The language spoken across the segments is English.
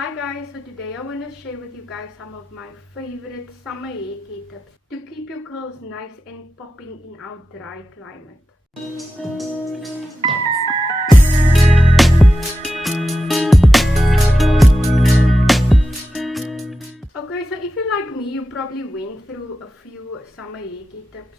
Hi guys, so today I want to share with you guys some of my favorite summer hair care tips to keep your curls nice and popping in our dry climate. Okay, so if you're like me, you probably went through a few summer hair care tips,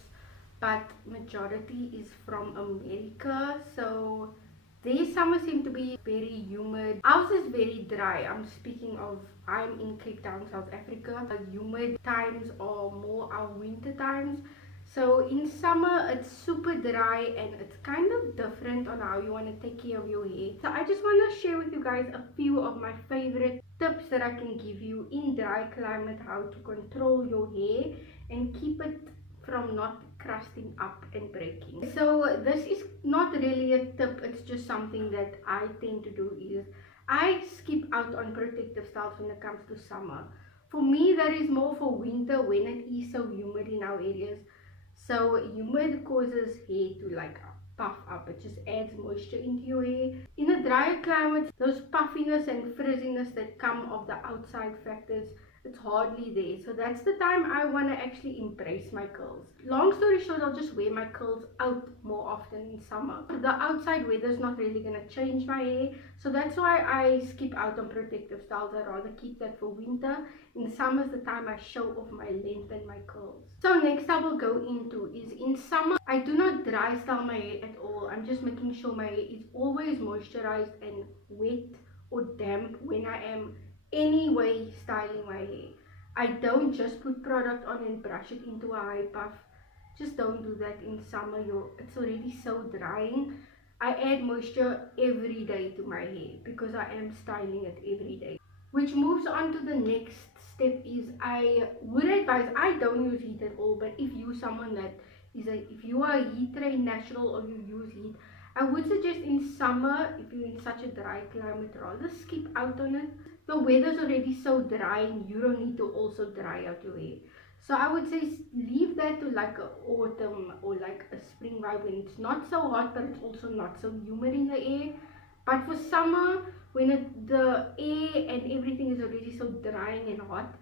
but majority is from America, so their summer seem to be very humid. Ours is very dry. I'm in Cape Town, South Africa. The humid times are more our winter times. So in summer it's super dry and it's kind of different on how you want to take care of your hair. So I just want to share with you guys a few of my favorite tips that I can give you in dry climate, how to control your hair and keep it from not crusting up and breaking. So this is not really a tip, it's just something that I tend to do is I skip out on protective styles when it comes to summer. For me that is more for winter when it is so humid in our areas. So humid causes hair to like puff up. It just adds moisture into your hair. In a drier climate, those puffiness and frizziness that come of the outside factors, it's hardly there. So that's the time I want to actually embrace my curls. Long story short, I'll just wear my curls out more often in summer. The outside weather is not really going to change my hair. So that's why I skip out on protective styles. I'd rather keep that for winter. In summer is the time I show off my length and my curls. So next I will go into is in summer, I do not dry style my hair at all. I'm just making sure my hair is always moisturized and wet or damp when I am anyway styling my hair. I don't just put product on and brush it into a high puff. Just don't do that in summer. It's already so drying. I add moisture every day to my hair because I am styling it every day. Which moves on to the next step is I would advise, I don't use heat at all, but if you someone that if you are a heat trained natural or you use heat, I would suggest in summer, if you're in such a dry climate, rather skip out on it. The weather's already so dry and you don't need to also dry out your hair. So I would say leave that to like a autumn or like a spring vibe when it's not so hot but it's also not so humid in the air. But for summer, when the air and everything is already so drying and hot,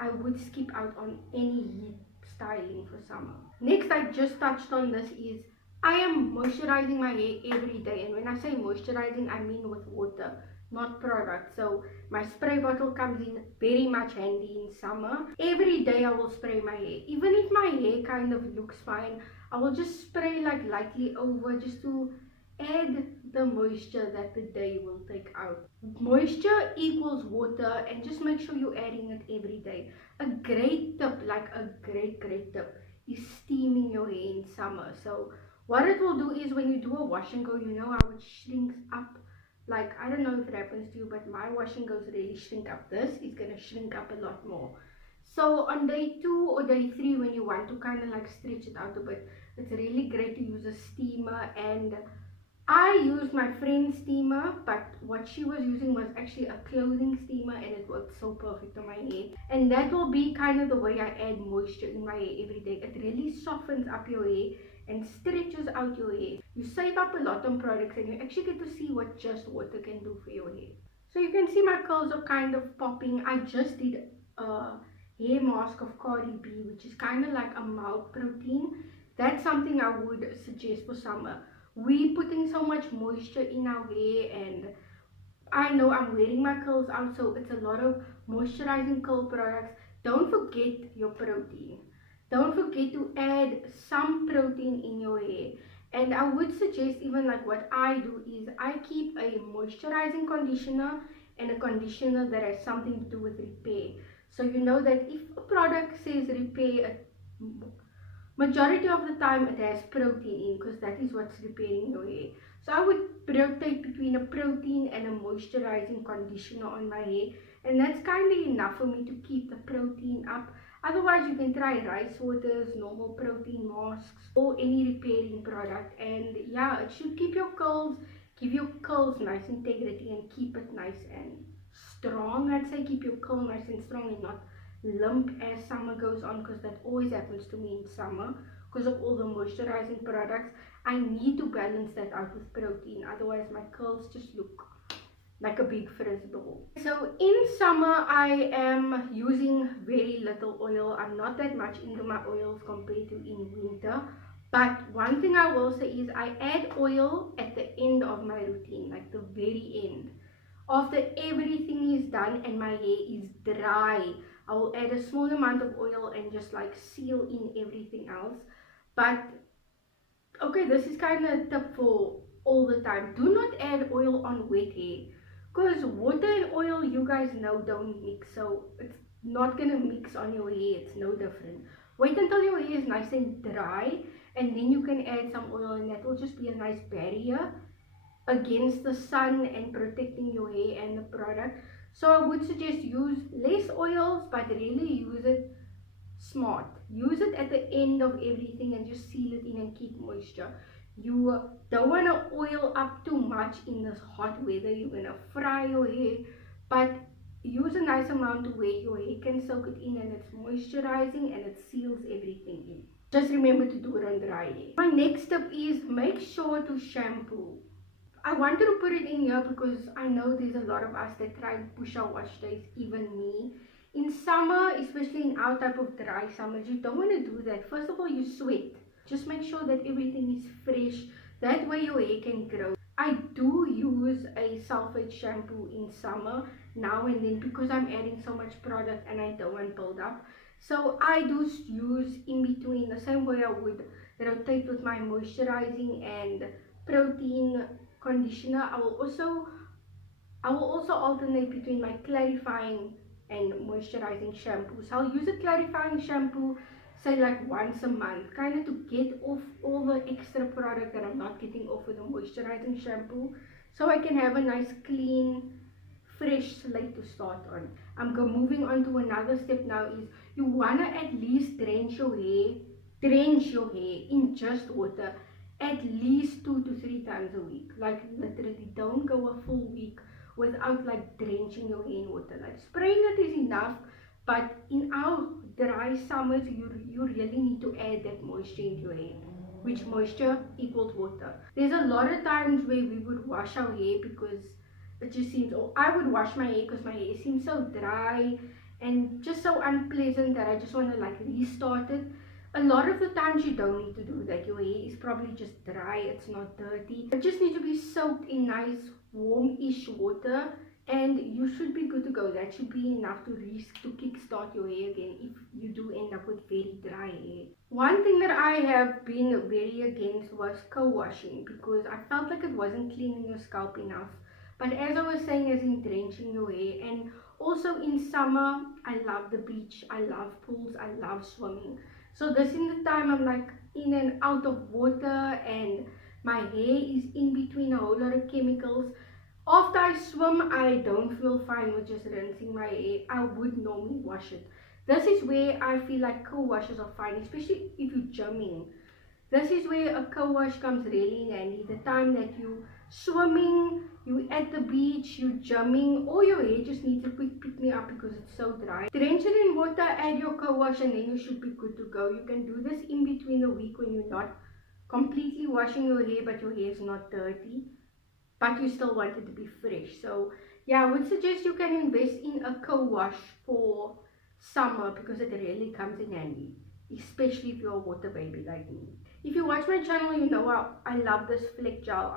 I would skip out on any heat styling for summer. Next, I just touched on this is I am moisturizing my hair every day, and when I say moisturizing, I mean with water, not product. So my spray bottle comes in very much handy in summer. Every day I will spray my hair. Even if my hair kind of looks fine, I will just spray like lightly over just to add the moisture that the day will take out. Moisture equals water, and just make sure you're adding it every day. A great tip, like a great tip, is steaming your hair in summer. So what it will do is when you do a wash and go, you know how it shrinks up. Like, I don't know if it happens to you, but my wash and goes really shrink up. This is gonna shrink up a lot more. So on day 2 or day 3, when you want to kind of like stretch it out a bit, it's really great to use a steamer. And I used my friend's steamer, but what she was using was actually a clothing steamer and it worked so perfect on my hair. And that will be kind of the way I add moisture in my hair every day. It really softens up your hair and stretches out your hair. You save up a lot on products and you actually get to see what just water can do for your hair. So you can see my curls are kind of popping. I just did a hair mask of Cardi B, which is kind of like a mouth protein. That's something I would suggest for summer. We putting so much moisture in our hair, and I know I'm wearing my curls out, so it's a lot of moisturizing curl products. Don't forget your protein. Don't forget to add some protein in your hair. And I would suggest, even like what I do is I keep a moisturizing conditioner and a conditioner that has something to do with repair. So you know that if a product says repair, majority of the time it has protein in because that is what's repairing your hair. So I would rotate between a protein and a moisturizing conditioner on my hair, and that's kind of enough for me to keep the protein up. Otherwise you can try rice waters, normal protein masks, or any repairing product, and yeah, it should keep your curls, give your curls nice integrity and keep it nice and strong. I'd say keep your curl nice and strong and not lump as summer goes on, because that always happens to me in summer because of all the moisturizing products. I need to balance that out with protein, otherwise my curls just look like a big frizz ball. So in summer, I am using very little oil. I'm not that much into my oils compared to in winter. But one thing I will say is I add oil at the end of my routine, like the very end. After everything is done and my hair is dry, I will add a small amount of oil and just like seal in everything else. But okay, this is kind of a tip for all the time. Do not add oil on wet hair, because water and oil, you guys know, don't mix. So it's not gonna mix on your hair. It's no different. Wait until your hair is nice and dry, and then you can add some oil, and that will just be a nice barrier against the sun and protecting your hair and the product. So I would suggest use less oils, but really use it smart. Use it at the end of everything and just seal it in and keep moisture. You don't want to oil up too much in this hot weather. You're going to fry your hair, but use a nice amount to where your hair can soak it in and it's moisturizing and it seals everything in. Just remember to do it on dry hair. My next tip is make sure to shampoo. I wanted to put it in here because I know there's a lot of us that try and push our wash days, even me. In summer, especially in our type of dry summers, you don't want to do that. First of all, you sweat. Just make sure that everything is fresh. That way your hair can grow. I do use a sulfate shampoo in summer now and then because I'm adding so much product and I don't want build up. So I do use in between, the same way I would rotate with my moisturizing and protein conditioner. I will also alternate between my clarifying and moisturizing shampoos. I'll use a clarifying shampoo say like once a month, kind of to get off all the extra product that I'm not getting off with a moisturizing shampoo, so I can have a nice clean fresh slate to start on. I'm moving on to another step now. Is you wanna at least drench your hair in just water at least 2 to 3 times a week. Like literally, don't go a full week without like drenching your hair in water. Like spraying it is enough, but in our dry summers, you really need to add that moisture into your hair, which moisture equals water. There's a lot of times where we would wash our hair because it just seems, or I would wash my hair because my hair seems so dry and just so unpleasant that I just want to like restart it. A lot of the times you don't need to do that. Your hair is probably just dry, it's not dirty. It just needs to be soaked in nice warm-ish water and you should be good to go. That should be enough to kickstart your hair again if you do end up with very dry hair. One thing that I have been very against was co-washing because I felt like it wasn't cleaning your scalp enough. But as I was saying, as in drenching your hair, and also in summer, I love the beach, I love pools, I love swimming. So this is the time I'm like in and out of water and my hair is in between a whole lot of chemicals. After I swim, I don't feel fine with just rinsing my hair. I would normally wash it. This is where I feel like co-washes are fine, especially if you're gymming. This is where a co-wash comes really in handy. The time that you swimming, you at the beach, you gymming, or your hair just needs a quick pick me up because it's so dry. Drench it in water, add your co-wash, and then you should be good to go. You can do this in between the week when you're not completely washing your hair, but your hair is not dirty, but you still want it to be fresh. So yeah, I would suggest you can invest in a co-wash for summer because it really comes in handy, especially if you're a water baby like me. If you watch my channel, you know I love this flex gel.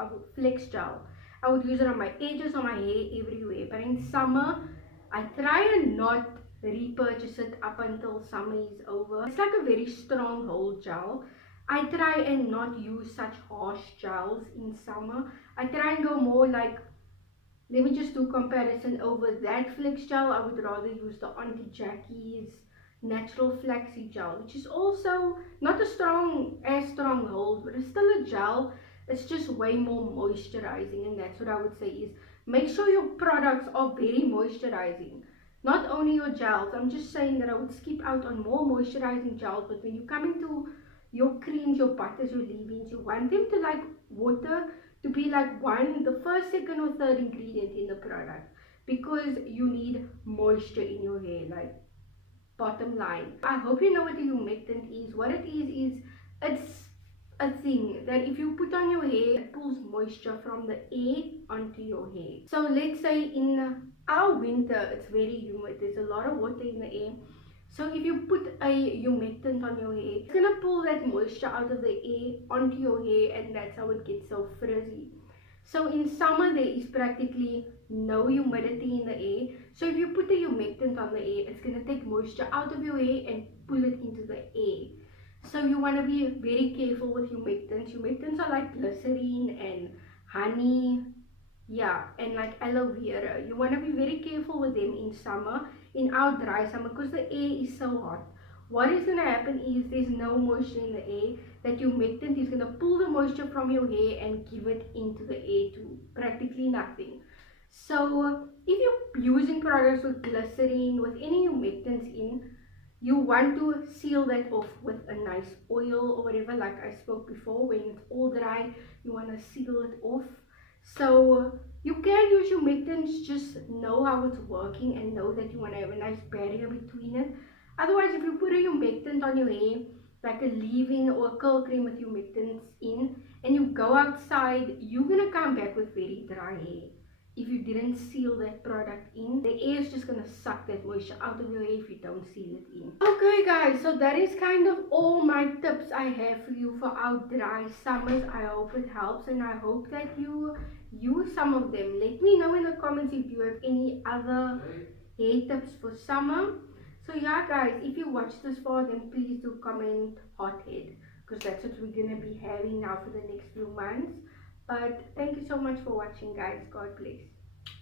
I would use it on my edges, on my hair, everywhere. But in summer, I try and not repurchase it up until summer is over. It's like a very strong hold gel. I try and not use such harsh gels in summer. I try and go more like, let me just do comparison. Over that flex gel, I would rather use the Auntie Jackie's natural flaxseed gel, which is also not as strong hold, but it's still a gel. It's just way more moisturizing, and that's what I would say is make sure your products are very moisturizing, not only your gels. I'm just saying that I would skip out on more moisturizing gels, but when you come into your creams, your butters, your leave-ins, you want them to like water to be like the first, second or third ingredient in the product, because you need moisture in your hair. Like, bottom line, I hope you know what a humectant is. What it is it's a thing that if you put on your hair, it pulls moisture from the air onto your hair. So let's say in our winter, it's very humid. There's a lot of water in the air. So if you put a humectant on your hair, it's gonna pull that moisture out of the air onto your hair, and that's how it gets so frizzy. So in summer, there is practically no humidity in the air. So if you put a humectant on the air, it's gonna take moisture out of your hair and pull it into the air. So you want to be very careful with humectants. Humectants are like glycerine and honey, yeah, and like aloe vera. You want to be very careful with them in summer, in our dry summer, because the air is so hot. What is going to happen is there's no moisture in the air. That humectant is going to pull the moisture from your hair and give it into the air to practically nothing. So if you're using products with glycerine, with any humectants in, you want to seal that off with a nice oil or whatever, like I spoke before. When it's all dry, you want to seal it off. So you can use your humectants, just know how it's working and know that you want to have a nice barrier between it. Otherwise, if you put a humectant on your hair, like a leave-in or a curl cream with humectants in, and you go outside, you're gonna come back with very dry hair. If you didn't seal that product in, the air is just gonna suck that moisture out of your hair if you don't seal it in. Okay guys, so that is kind of all my tips I have for you for our dry summers. I hope it helps and I hope that you use some of them. Let me know in the comments if you have any other hair tips for summer. So yeah guys, if you watch this far, then please do comment hothead, because that's what we're gonna be having now for the next few months. But thank you so much for watching guys. God bless.